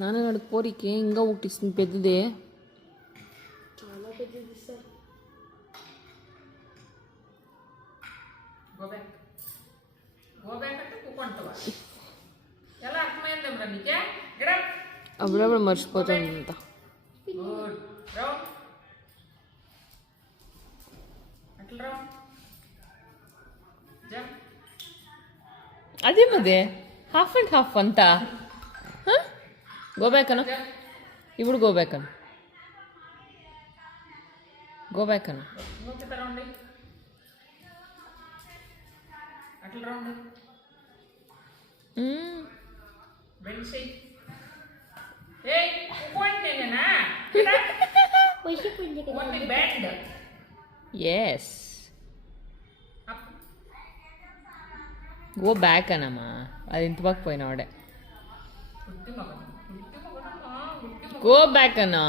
నాన్న వాడికి పోరికి ఇంకా ఒకటి ఇస్తుంది పెద్దదే. చాలా పెద్దది సార్. అప్పుడప్పుడు మర్చిపోతుంది అంత. అదే మదే హాఫ్ అండ్ హాఫ్ అంతా. గో బ్యాక్ అను. ఇప్పుడు గో బ్యాక్ అను. గో బ్యాక్ అను. ఎస్ గో బ్యాక్ అనమ్మా. అది ఇంత బాగా పోయినావాడే. గో బ్యాక్ అన్నా.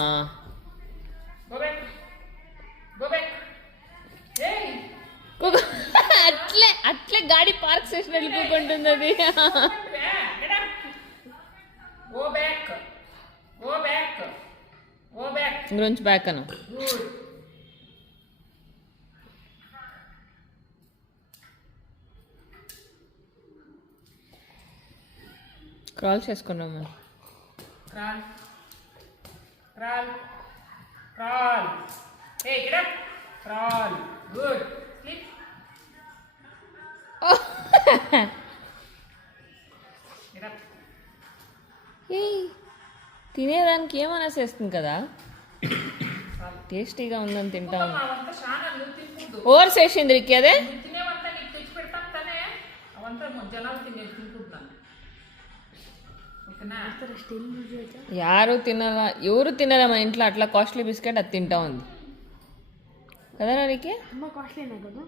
అట్లే అట్లే గాడి పార్క్ చేసి వెళ్ళిపోకుంటుంది అది. గురించి బ్యాక్ అను. క్రాల్ చేసుకున్నాము. Crawl. Crawl. Crawl. Hey, get up. Crawl. Good. Sleep. Get up. తినేదానికి ఏమైనా చేస్తుంది కదా. టేస్టీగా ఉందని తింటాం. ఓవర్ చేసింది రికి అదే. ఎవరు తినాలా మన ఇంట్లో అట్లా కాస్ట్లీ బిస్కెట్ అది తింటా ఉంది కదా. నీకే కాస్ట్లీనా కదా.